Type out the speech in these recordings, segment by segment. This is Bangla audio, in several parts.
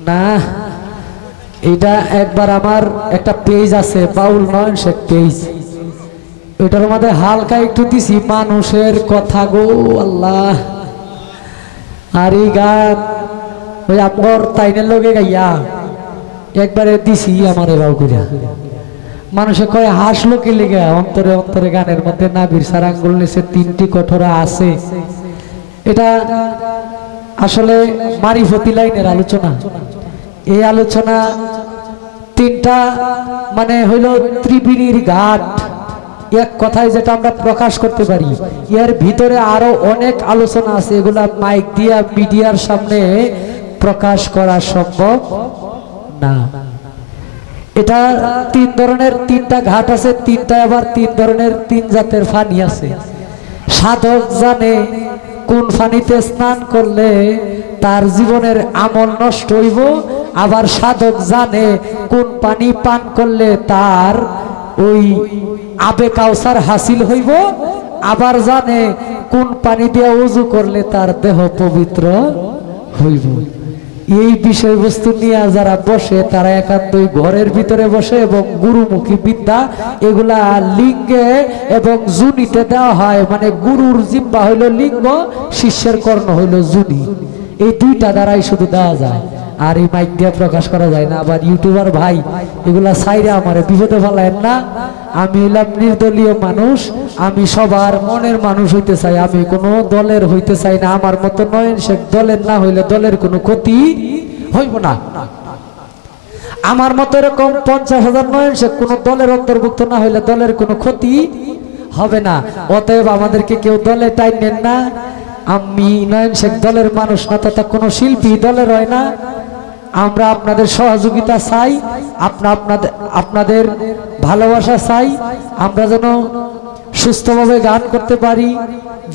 না, এটা একবার আমার একটা পেজ আছে বাউল নয়ন শেখ পেজ, ওইটার মধ্যে হালকা একটু দিছি মানুষের কথা গো আল্লাহ। আর এই গান ওই আপনার তাইনের লগে গাইয়া একবারে দিছি আমার এবার করিয়া। মানুষে কয় হাসলো কে লেগে, অন্তরে অন্তরে গানের মধ্যে নাবির সার আঙ্গুল নিচে 3টি কঠোরা আছে। এটা আসলে মারিফতি লাইনের আলোচনা। এই আলোচনা 3টা মানে হইল ত্রিবেণীর ঘাট, এক কথায় যেটা আমরা প্রকাশ করতে পারি। এর ভিতরে আরো অনেক আলোচনা আছে, এগুলা মাইক দিয়া মিডিয়ার সামনে প্রকাশ করা সম্ভব না। এটা 3 ধরনের 3টা ঘাট আছে, 3টা আবার 3 ধরনের 3 জাতের পানি আছে। সাধক জানে কোন পানিতে স্নান করলে তার জীবনের আমল নষ্ট হইব, আবার সাধক জানে কোন পানি পান করলে তার ওই আবে কাউসার হাসিল হইব, আবার জানে কোন পানি দিয়ে ওযু করলে তার দেহ পবিত্র হইব। এই বিষয়বস্তু নিয়ে যারা বসে তারা একান্তই ঘরের ভিতরে বসে এবং গুরুমুখী বিদ্যা এগুলা লিঙ্গে এবং জুনিতে দেওয়া হয়। মানে গুরুর জিহ্বা হইল লিঙ্গ, শিষ্যের কর্ণ হইল জুনি, এই 2টা দ্বারাই শুধু দেওয়া যায়, আর এই মাইক দিয়ে প্রকাশ করা যায় না। আবার ইউটিউবার ভাই এগুলা সাইরা আমারে বিপদে ফেলায়েন না। আমি হইলাম নির্দলীয় মানুষ, আমি সবার মনের মানুষ হইতে চাই, আমি কোনো দলের হইতে চাই না। আমার মতো নয়ন শেখ দলের না হইলে দলের কোনো ক্ষতি হইব না। আমার মতো এরকম 50,000 নয়ন শেখ কোনো দলের অন্তর্ভুক্ত না হইলে দলের কোনো ক্ষতি হবে না। অতএব আমাদেরকে কেউ দলে টাইনেন না। আমি নয়ন শেখ দলের মানুষ না, তথা কোনো শিল্পী দলের হয় না। আমরা আপনাদের সহযোগিতা চাই, আপনাদের ভালোবাসা চাই। আমরা যেন সুস্থভাবে গান করতে পারি।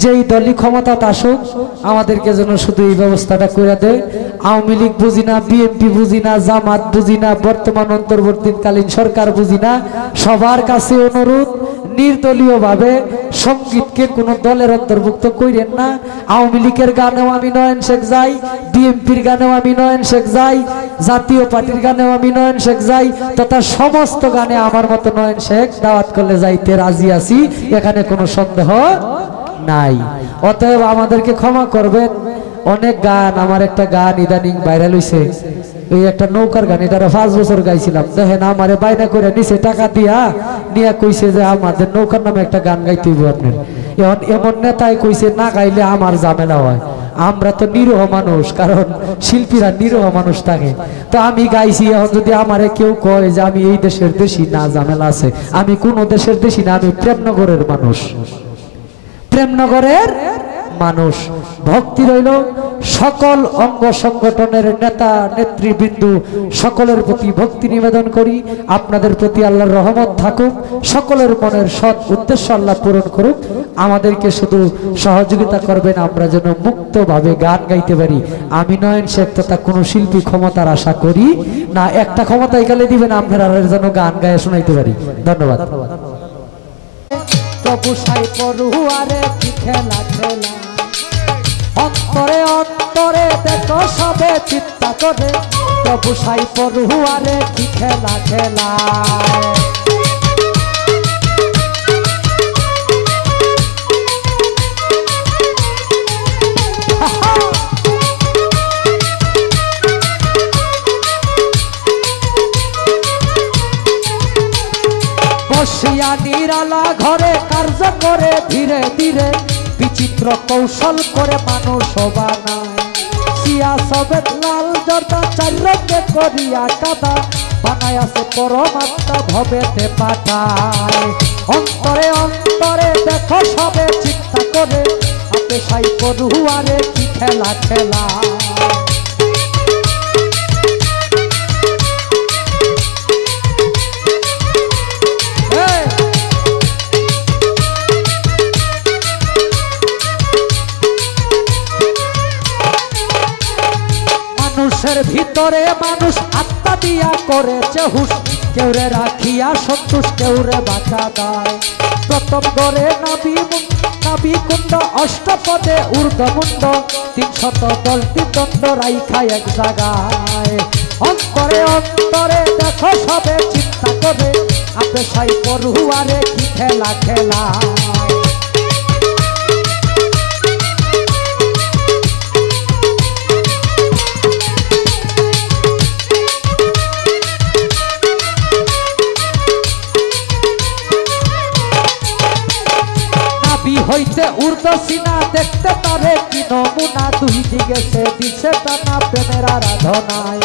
যেই দলই ক্ষমতাটা আসুক আমাদেরকে যেন শুধু এই ব্যবস্থাটা করে দেয়। আওয়ামী লীগ বুঝি না, বিএনপি বুঝি না, জামাত বুঝি না, বর্তমান অন্তর্বর্তীকালীন সরকার বুঝি না। সবার কাছে অনুরোধ, নির্দলীয় ভাবে সঙ্গীতকে কোন দলের অন্তর্ভুক্ত করেন না। আওয়ামী লীগের গানেও আমি নয়ন শেখ যাই, বিএনপির গানেও আমি নয়ন শেখ যাই, জাতীয় পার্টির গানেও আমি নয়ন শেখ যাই, তথা সমস্ত গানে আমার মতো নয়ন শেখ দাওয়াত করলে যাইতে রাজি আছি, এখানে কোনো সন্দেহ নাই। অতএব আমাদেরকে ক্ষমা করবেন। অনেক গান, আমার একটা গান ইদানিং ভাইরাল হইছে, ওই একটা নৌকার গান, এটা 5 বছর গাইছিলাম। দেখেন আমারে বাইনা করে নিচে টাকা দিয়া নিয়ে কইছে যে আমাদের নৌকার নামে একটা গান গাইতে হইব আপনার। এখন এমন নেতাই কইছে না গাইলে আমার ঝামেলা হয়। আমরা তো নিরীহ মানুষ, কারণ শিল্পীরা নিরীহ মানুষ থাকে। তো আমি গাইছি, এখন যদি আমারে কেউ কয় যে আমি এই দেশের দেশি, না ঝামেলা আছে। আমি কোন দেশের দেশি না, আমি প্রেমনগরের মানুষ, প্রেমনগরের মানুষ। ভক্তি রইল সকল অঙ্গ সংগঠনের নেতা নেতৃবৃন্দ সকলের প্রতি ভক্তি নিবেদন করি। আপনাদের প্রতি আল্লাহর রহমত থাকুক, সকলের মনের সৎ উদ্দেশ্য আল্লাহ পূরণ করুক। আমাদেরকে শুধু সহযোগিতা করবেন, আমরা যেন মুক্তভাবে গান গাইতে পারি। আমি নয়ন শেখ তথা কোনো শিল্পী ক্ষমতার আশা করি না। একটা ক্ষমতায় গেলে দিবেন, আপনারা যেন গান গায়ে শোনাইতে পারি। ধন্যবাদ। প্রভু সাই পড়ুয়ারে কি খেলা খেলা, অন্তরে অন্তরে দেখো সবে চিন্তা করে। প্রভু সাই পড়ুয়ারে কি খেলা খেলা, বসিয়া নিরালা ঘরে কার্য করে ধীরে ধীরে, বিচিত্র কৌশল করে মানুষ বানায়। সিয়া সবেত লাল জর্দা চারকে করিয়া কাদা, বানায় আছে পরমাত্মা ভবেতে পাঠায়। অন্তরে অন্তরে দেখো সবে চিন্তা করে, আপে সাই পড়ুয়ারে কি খেলা খেলা। মানুষের ভিতরে মানুষ আত্মা দিয়া করেছে হুশ, কেউরে রাখিয়া সন্তুষ কেউরে বাঁচা দেয়। প্রথম গড়ে নাবি কুণ্ড অষ্টপদে ঊর্ধ্বমুণ্ড 310টি দণ্ড রাইখা এক জায়গায় অন্তরে অন্তরে দেখো সবে চিন্তা করে আপে সাই পড়ুয়ারে কি খেলা খেলা হইতে ঊর্ধ্ব সিনা দেখতে পারে কি নমুনা দুই দিকে সে দিছে টানা প্রেমের আরাধনায়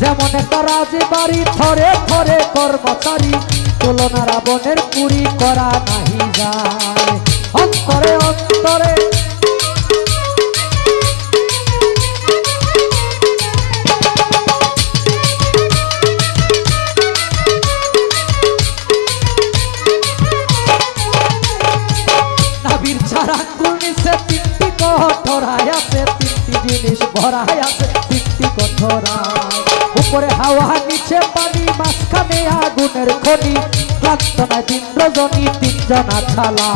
যেমন একটা রাজবাড়ি থরে থরে কর্মচারী তুলনা রাবণের পুরী করা নাহি যায় অন্তরে অন্তরে তিনটি কঠোরায় আছে তিনটি জিনিস ভরায় আছে তিনটি কঠোরায় উপরে হাওয়া নিচে পানি মাঝখানে আগুনের খনি ক্লান্ত নয় 3 রজনী 3 জনা ছালা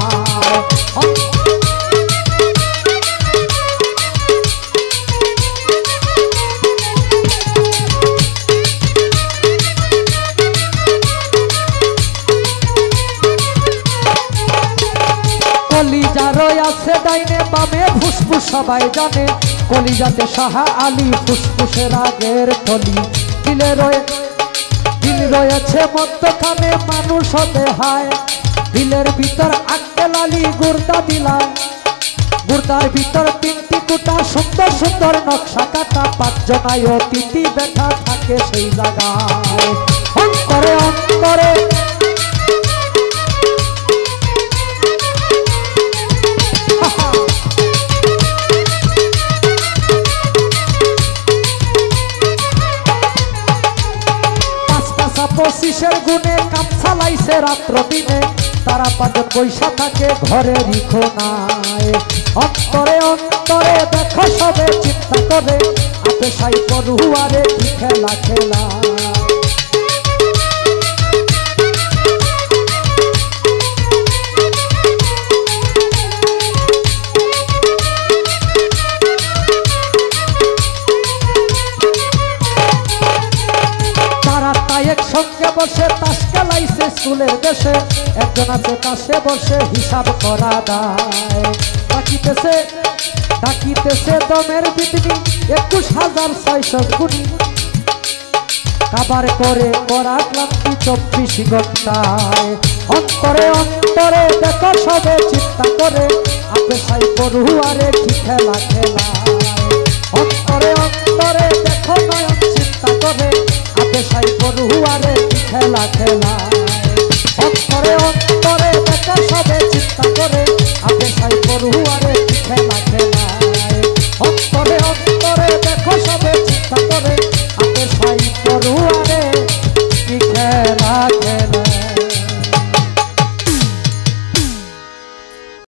কলিজা রয় আছে ডাইনে বামে ফুসফুস সবাই জানে কলিজাতে সাহা আলী ফুসফুসের আগের থলি দিল রয়েছে মধ্যখানে মানুষ হতে হয় দিলের ভিতর আক্কেল আলী গুর্দা দিলা গুর্দার ভিতর 3টি কুটা সুন্দর সুন্দর নকশা কাটা 5 জনায় অতিথি বেঠা থাকে সেই জায়গায় অন্তরে অন্তরে পঁচিশের গুণে কাম চালাইছে রাত্র দিনে তারা 5 জন বৈশা থাকে ঘরেরই কোনায় অন্তরে অন্তরে দেখো সবে চিন্তা করে আপে সাই পড়ুয়ারে কি খেলা খেলা একসঙ্গে বসে তাস খেলাইছে স্কুলের দেশে একজন আছে তাসে বসে হিসাব করা দায় ডাকিতেছে দমের বিদনি 21,600 গুণী কাবার করে করা ক্লান্তি 24 ঘন্টায় অন্তরে অন্তরে দেখো সবে চিন্তা করে আপে সাই পড়ুয়ারে কি খেলা খেলা অন্তরে অন্তরে